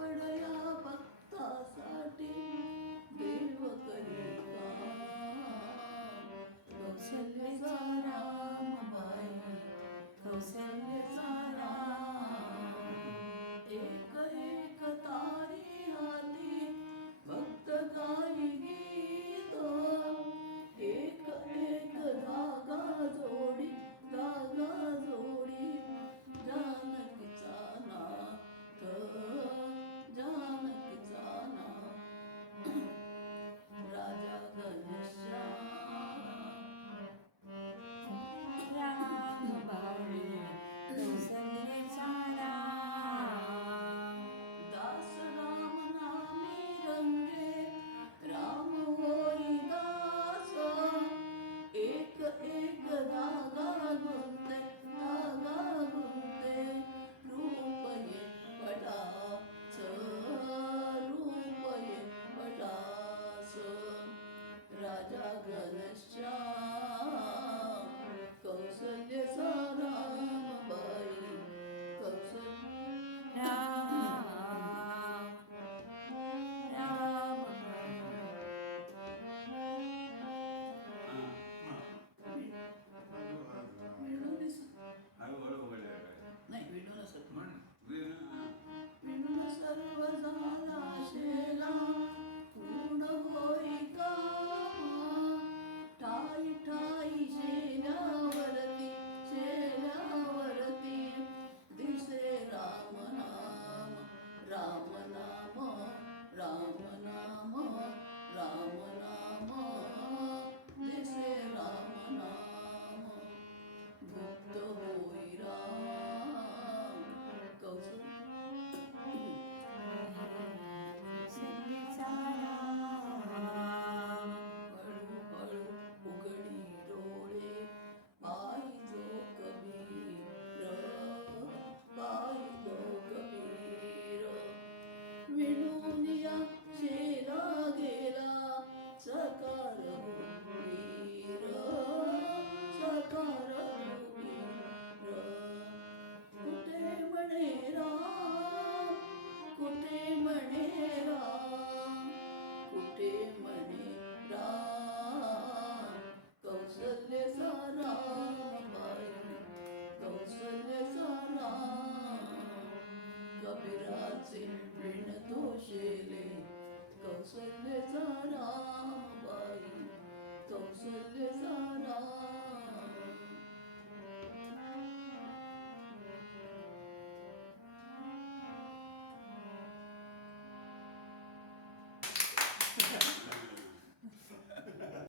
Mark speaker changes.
Speaker 1: அவளுடைய